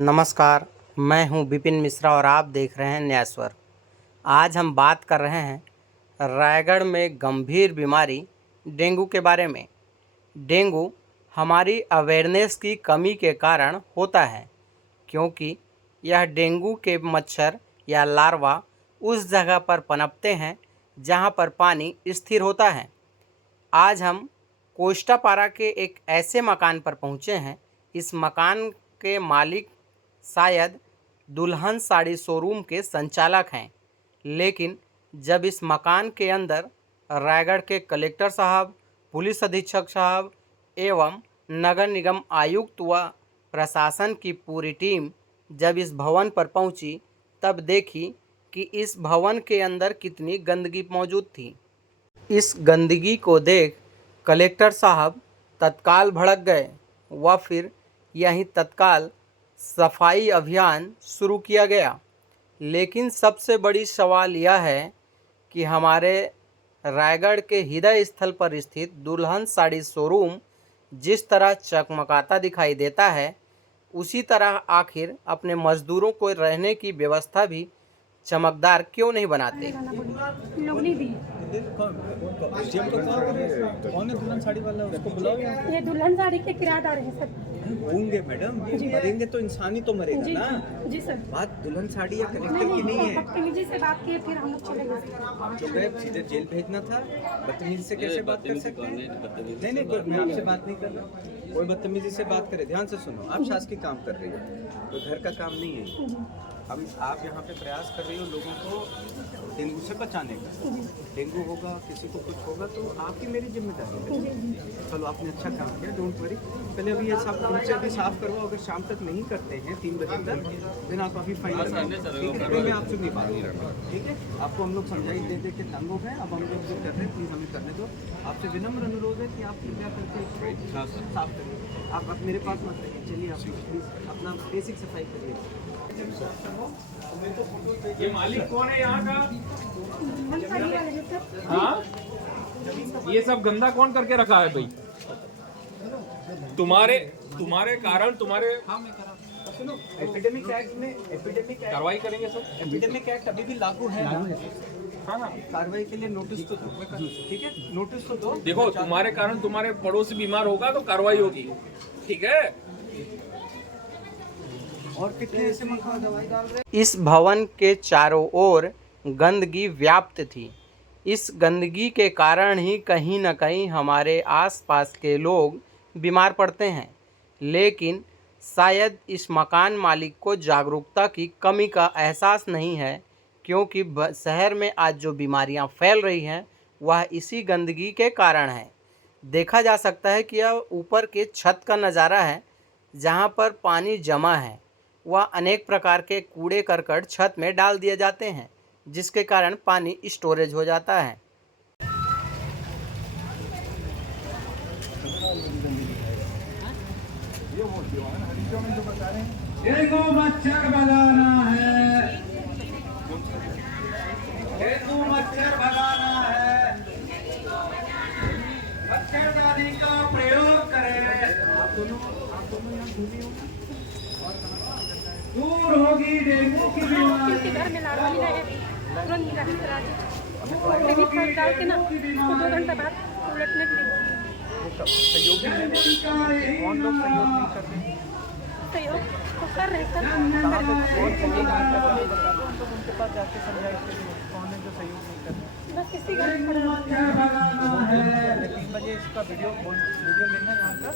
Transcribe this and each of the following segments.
नमस्कार, मैं हूं विपिन मिश्रा और आप देख रहे हैं न्याय स्वर। आज हम बात कर रहे हैं रायगढ़ में गंभीर बीमारी डेंगू के बारे में। डेंगू हमारी अवेयरनेस की कमी के कारण होता है, क्योंकि यह डेंगू के मच्छर या लार्वा उस जगह पर पनपते हैं जहां पर पानी स्थिर होता है। आज हम कोष्टापारा के एक ऐसे मकान पर पहुंचे हैं। इस मकान के मालिक शायद दुल्हन साड़ी शोरूम के संचालक हैं, लेकिन जब इस मकान के अंदर रायगढ़ के कलेक्टर साहब, पुलिस अधीक्षक साहब एवं नगर निगम आयुक्त व प्रशासन की पूरी टीम जब इस भवन पर पहुंची, तब देखी कि इस भवन के अंदर कितनी गंदगी मौजूद थी। इस गंदगी को देख कलेक्टर साहब तत्काल भड़क गए व फिर यहीं तत्काल सफाई अभियान शुरू किया गया। लेकिन सबसे बड़ी सवाल यह है कि हमारे रायगढ़ के हृदय स्थल पर स्थित दुल्हन साड़ी शोरूम जिस तरह चकमकाता दिखाई देता है, उसी तरह आखिर अपने मजदूरों को रहने की व्यवस्था भी चमकदार क्यों नहीं बनाते। लोग नहीं दी। कौन है दुल्हन साड़ी वाला, उसको बुलाओ यहाँ। ये दुल्हन साड़ी के किराएदार हैं सर। होंगे मैडम, ये मरेंगे तो इंसान ही तो मरेगा जी ना। जी सर। बात दुल्हन साड़ी या कलेक्टर की नहीं है। बदतमीजी से बात किए फिर हम लोग चले गए। तो गए सीधे जेल भेजना था। बदतमीजी से कैसे बात कर सकते हैं? नहीं कोई, मैं आपसे बात नहीं कर रहा। कोई बदतमीजी से बात करे, ध्यान से सुनो। आप शासकीय काम कर रही हो, कोई घर का काम नहीं है। हम आप यहाँ पे प्रयास कर रही हो लोगों को डेंगू से बचाने का। डेंगू होगा, किसी को कुछ होगा तो आपकी मेरी जिम्मेदारी है। चलो आपने अच्छा काम किया, डोंट वरी। पहले अभी ये सब उनसे अभी साफ करवाओ। अगर शाम तक नहीं करते हैं 3 बजे तक, देन आप अभी फाइन ठीक है। मैं आपसे नहीं बात कर रहा, ठीक है। आपको हम लोग समझाई दे के तंग हो गए। अब हम लोग जो कर रहे हैं प्लीज़ हमें करने दो। आपसे विनम्र अनुरोध है कि आप कृपया करके साफ करिए। आप मेरे पास मत रहिए, चलिए आप प्लीज़ अपना बेसिक सफाई करिए। ये मालिक कौन है यहाँ का? दुल्हन साड़ी वाले हैं सर। हाँ, ये सब गंदा कौन करके रखा है भाई? तुम्हारे कारण तुम्हारे एपिडेमिक एक्ट में कार्रवाई करेंगे सब। एपिडेमिक एक्ट अभी भी लागू है। हाँ ना, कार्रवाई के लिए नोटिस तो दो, ठीक है। नोटिस तो दो। देखो तुम्हारे कारण तुम्हारे पड़ोसी बीमार होगा तो कार्रवाई होगी, ठीक है। और कितने ऐसे मकान दवाई डाल रहे? इस भवन के चारों ओर गंदगी व्याप्त थी। इस गंदगी के कारण ही कहीं न कहीं हमारे आसपास के लोग बीमार पड़ते हैं। लेकिन शायद इस मकान मालिक को जागरूकता की कमी का एहसास नहीं है, क्योंकि शहर में आज जो बीमारियां फैल रही हैं वह इसी गंदगी के कारण है। देखा जा सकता है कि यह ऊपर के छत का नज़ारा है, जहां पर पानी जमा है। वह अनेक प्रकार के कूड़े करकट छत में डाल दिए जाते हैं, जिसके कारण पानी स्टोरेज हो जाता है। डेंगू मच्छर भगाना है, डेंगू मच्छर भगाना है, मच्छरदानी का प्रयोग करें, दूर होगी डेंगू की बीमारी। किसी घर में लार्वा मिला है, तुरंत निकाल करा दी। बेबी फॉल डाल के ना उसको 2 घंटे बाद उलटने के लिए सहयोग कौन लोग सहयोग नहीं कर रहे? सहयोग तो कर रहे सर। उनके पास जाके समझाइए कौन है जो सहयोग नहीं कर रहे। बस किसी घर में पड़ा है। 3 बजे इसका वीडियो लेना यहाँ का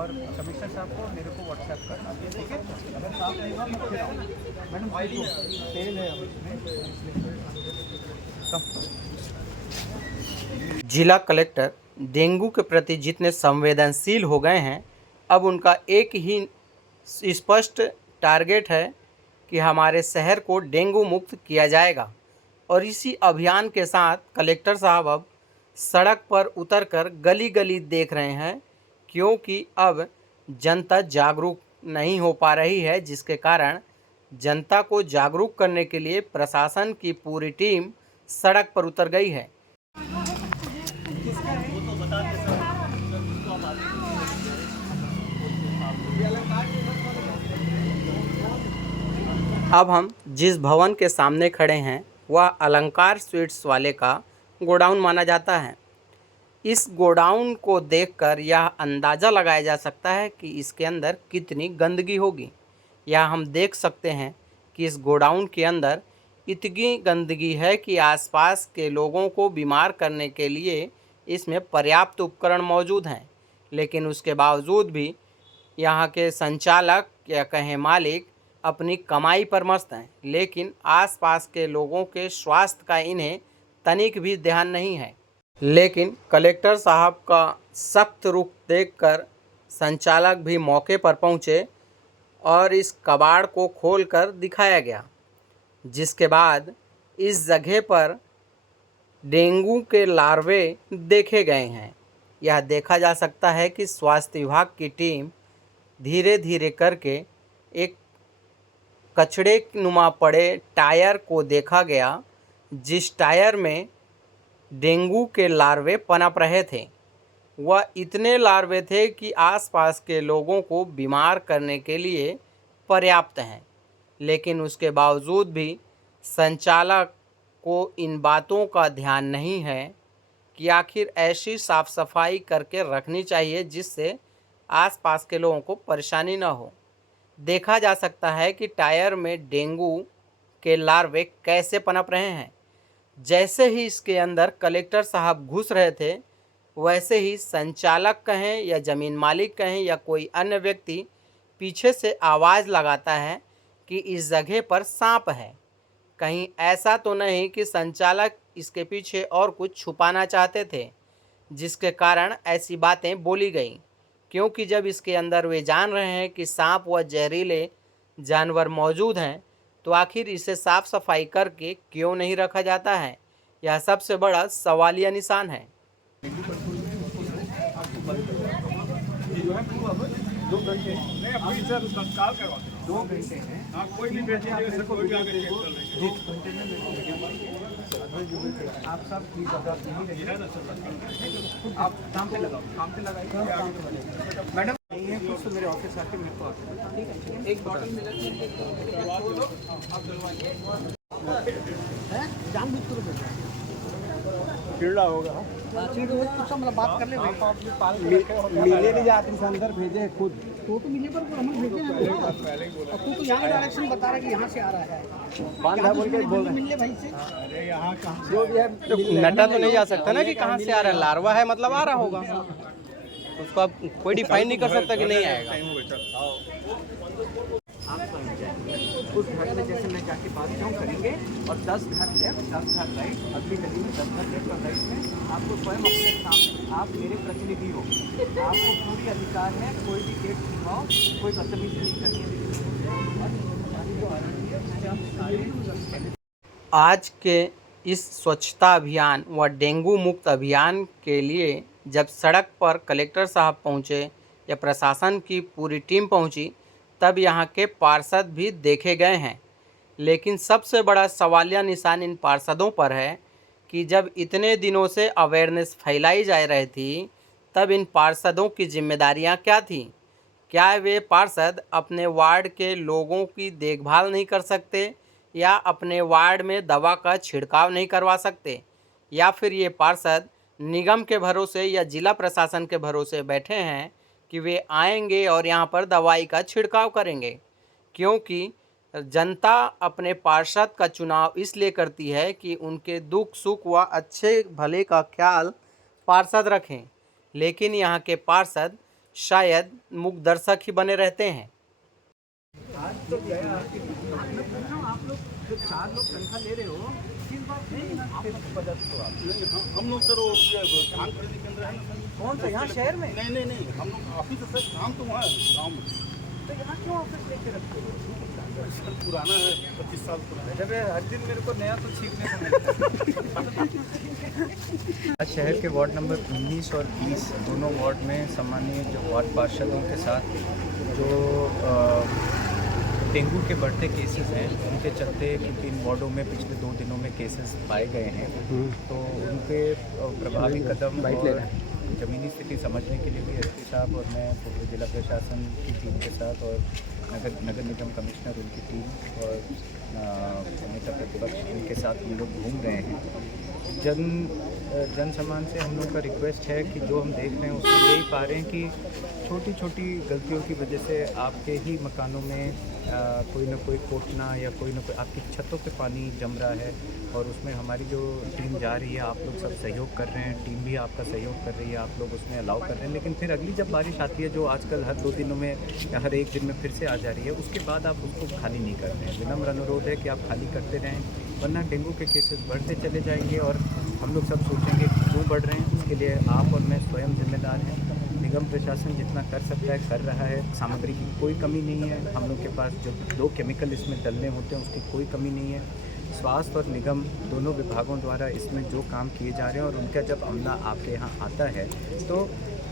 और कमिश्नर साहब को मेरे को व्हाट्सएप करना, ठीक है। अगर साफ नहीं हुआ तो फिर मैडम तेल है इसमें। जिला कलेक्टर डेंगू के प्रति जितने संवेदनशील हो गए हैं, अब उनका एक ही स्पष्ट टारगेट है कि हमारे शहर को डेंगू मुक्त किया जाएगा। और इसी अभियान के साथ कलेक्टर साहब अब सड़क पर उतरकर गली गली देख रहे हैं, क्योंकि अब जनता जागरूक नहीं हो पा रही है, जिसके कारण जनता को जागरूक करने के लिए प्रशासन की पूरी टीम सड़क पर उतर गई है। अब हम जिस भवन के सामने खड़े हैं वह अलंकार स्वीट्स वाले का गोडाउन माना जाता है। इस गोडाउन को देखकर यह अंदाज़ा लगाया जा सकता है कि इसके अंदर कितनी गंदगी होगी। यह हम देख सकते हैं कि इस गोडाउन के अंदर इतनी गंदगी है कि आसपास के लोगों को बीमार करने के लिए इसमें पर्याप्त उपकरण मौजूद हैं, लेकिन उसके बावजूद भी यहाँ के संचालक या कहें मालिक अपनी कमाई पर मस्त हैं, लेकिन आसपास के लोगों के स्वास्थ्य का इन्हें तनिक भी ध्यान नहीं है। लेकिन कलेक्टर साहब का सख्त रुख देखकर संचालक भी मौके पर पहुँचे और इस कबाड़ को खोलकर दिखाया गया, जिसके बाद इस जगह पर डेंगू के लार्वे देखे गए हैं। यह देखा जा सकता है कि स्वास्थ्य विभाग की टीम धीरे धीरे करके एक कचड़े नुमा पड़े टायर को देखा गया, जिस टायर में डेंगू के लार्वे पनप रहे थे। वह इतने लार्वे थे कि आसपास के लोगों को बीमार करने के लिए पर्याप्त हैं, लेकिन उसके बावजूद भी संचालक को इन बातों का ध्यान नहीं है कि आखिर ऐसी साफ सफाई करके रखनी चाहिए जिससे आसपास के लोगों को परेशानी न हो। देखा जा सकता है कि टायर में डेंगू के लार्वे कैसे पनप रहे हैं। जैसे ही इसके अंदर कलेक्टर साहब घुस रहे थे, वैसे ही संचालक कहें या ज़मीन मालिक कहें या कोई अन्य व्यक्ति पीछे से आवाज़ लगाता है कि इस जगह पर सांप है। कहीं ऐसा तो नहीं कि संचालक इसके पीछे और कुछ छुपाना चाहते थे, जिसके कारण ऐसी बातें बोली गई, क्योंकि जब इसके अंदर वे जान रहे हैं कि सांप व जहरीले जानवर मौजूद हैं, तो आखिर इसे साफ़ सफाई करके क्यों नहीं रखा जाता है? यह सबसे बड़ा सवालिया निशान है। आप सब की आप काम पे लगाओ, काम पे लगाइए मैडम। नहीं है कुछ तो मेरे ऑफिस आके मेरे को आके ठीक है। एक बॉटल मिला छोड़ दो, आप कीड़ा होगा मतलब बात कर ले मिले नहीं जाते अंदर भेजे खुद तो मिले पर हम भेजे हैं। तू तो यहाँ डायरेक्शन बता रहा है कि यहाँ से आ रहा है। मिलने भाई से अरे यहाँ कहाँ जो भी है नटा तो नहीं जा सकता ना कि कहाँ से आ रहा है। लार्वा है मतलब आ रहा होगा, उसको आप कोई डिफाइन नहीं कर सकता कि नहीं आएगा। उस घर में जैसे मैं जाके बात क्यों करेंगे और 10 घर लेफ्ट 10 घर राइट, अगली गली में 10 घर लेफ्ट और राइट में आपको स्वयं अपने सामने, आप मेरे प्रतिनिधि हो, आपको पूरी अधिकार है कोई भी गेट खुलवाओ, कोई बदतमीजी नहीं करनी है। आज के इस स्वच्छता अभियान व डेंगू मुक्त अभियान के लिए जब सड़क पर कलेक्टर साहब पहुँचे या प्रशासन की पूरी टीम पहुँची, तब यहाँ के पार्षद भी देखे गए हैं। लेकिन सबसे बड़ा सवालिया निशान इन पार्षदों पर है कि जब इतने दिनों से अवेयरनेस फैलाई जा रही थी, तब इन पार्षदों की जिम्मेदारियाँ क्या थीं? क्या वे पार्षद अपने वार्ड के लोगों की देखभाल नहीं कर सकते, या अपने वार्ड में दवा का छिड़काव नहीं करवा सकते, या फिर ये पार्षद निगम के भरोसे या जिला प्रशासन के भरोसे बैठे हैं कि वे आएंगे और यहाँ पर दवाई का छिड़काव करेंगे? क्योंकि जनता अपने पार्षद का चुनाव इसलिए करती है कि उनके दुख सुख व अच्छे भले का ख्याल पार्षद रखें, लेकिन यहाँ के पार्षद शायद मूक दर्शक ही बने रहते हैं। आज तो गया आप लोग जो 4 लोग तनख्वाह ले रहे हो, किस बात नहीं आप पदस्थ हो आप? हम लोग सर वो धान खरीदी केंद्र है ना सर। कौन सा यहाँ शहर में? नहीं हम लोग ऑफिस है सर, काम तो वहाँ है गाँव में। तो यहाँ क्यों ऑफिस लेके रखते हो? सर पुराना है, 25 साल पुराना। जब हर दिन मेरे को नया तो सीखने को मिलता है। शहर के वार्ड नंबर 19 और 20 दोनों वार्ड में सम्मानीय जो वार्ड पार्षदों के साथ जो डेंगू के बढ़ते केसेस हैं, उनके चलते क्योंकि इन वार्डों में पिछले 2 दिनों में केसेस पाए गए हैं, तो उनके प्रभावी कदम और ज़मीनी स्थिति समझने के लिए भी एसपी साहब और मैं पूरे जिला प्रशासन की टीम के साथ और नगर निगम कमिश्नर, उनकी टीम और नेता प्रतिपक्ष, इनके साथ हम लोग घूम रहे हैं। जन सामान से हम लोग का रिक्वेस्ट है कि जो हम देख रहे हैं उसमें यही पा रहे हैं कि छोटी छोटी गलतियों की वजह से आपके ही मकानों में कोई ना कोई कोटना या कोई ना कोई आपकी छतों पे पानी जम रहा है, और उसमें हमारी जो टीम जा रही है, आप लोग सब सहयोग कर रहे हैं, टीम भी आपका सहयोग कर रही है, आप लोग उसमें अलाउ कर रहे हैं। लेकिन फिर अगली जब बारिश आती है, जो आजकल हर 2 दिनों में या हर 1 दिन में फिर से आ जा रही है, उसके बाद आप उसको खाली नहीं कर रहे हैं। विनम्र अनुरोध है कि आप खाली करते रहें, वरना डेंगू के केसेस बढ़ते चले जाएंगे और हम लोग सब सोचेंगे कि क्यों बढ़ रहे हैं। उसके लिए आप और मैं स्वयं जिम्मेदार हैं। निगम प्रशासन जितना कर सकता है कर रहा है। सामग्री की कोई कमी नहीं है। हम लोग के पास जो 2 केमिकल इसमें डलने होते हैं उसकी कोई कमी नहीं है। स्वास्थ्य और निगम दोनों विभागों द्वारा इसमें जो काम किए जा रहे हैं, और उनका जब अमला आपके यहाँ आता है तो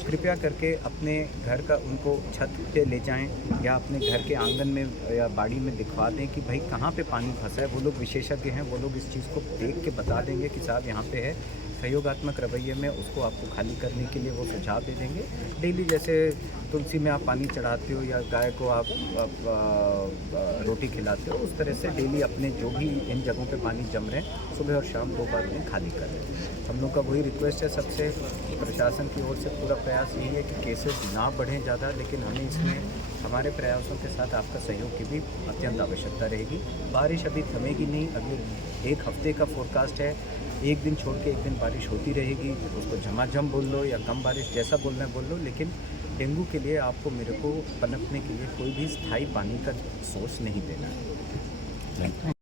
कृपया करके अपने घर का उनको छत पे ले जाएं या अपने घर के आंगन में या बाड़ी में दिखवा दें कि भाई कहाँ पे पानी फंसा है। वो लोग विशेषज्ञ हैं, वो लोग इस चीज़ को देख के बता देंगे कि साहब यहाँ पे है। सहयोगात्मक रवैये में उसको आपको खाली करने के लिए वो सुझाव दे देंगे। डेली जैसे तुलसी में आप पानी चढ़ाते हो या गाय को आप रोटी खिलाते हो, उस तरह से डेली अपने जो भी इन जगहों पे पानी जम रहे हैं सुबह और शाम 2 बार में खाली कर दें। हम लोग का वही रिक्वेस्ट है सबसे, प्रशासन की ओर से पूरा प्रयास यही है कि केसेस ना बढ़ें ज़्यादा, लेकिन हमें इसमें हमारे प्रयासों के साथ आपका सहयोग की भी अत्यंत आवश्यकता रहेगी। बारिश अभी थमेगी नहीं, अगले 1 हफ्ते का फोरकास्ट है। 1 दिन छोड़ के 1 दिन बारिश होती रहेगी। उसको झमाझम बोल लो या कम बारिश, जैसा बोलना है बोल लो, लेकिन डेंगू के लिए आपको मेरे को पनपने के लिए कोई भी स्थायी पानी का सोर्स नहीं देना है।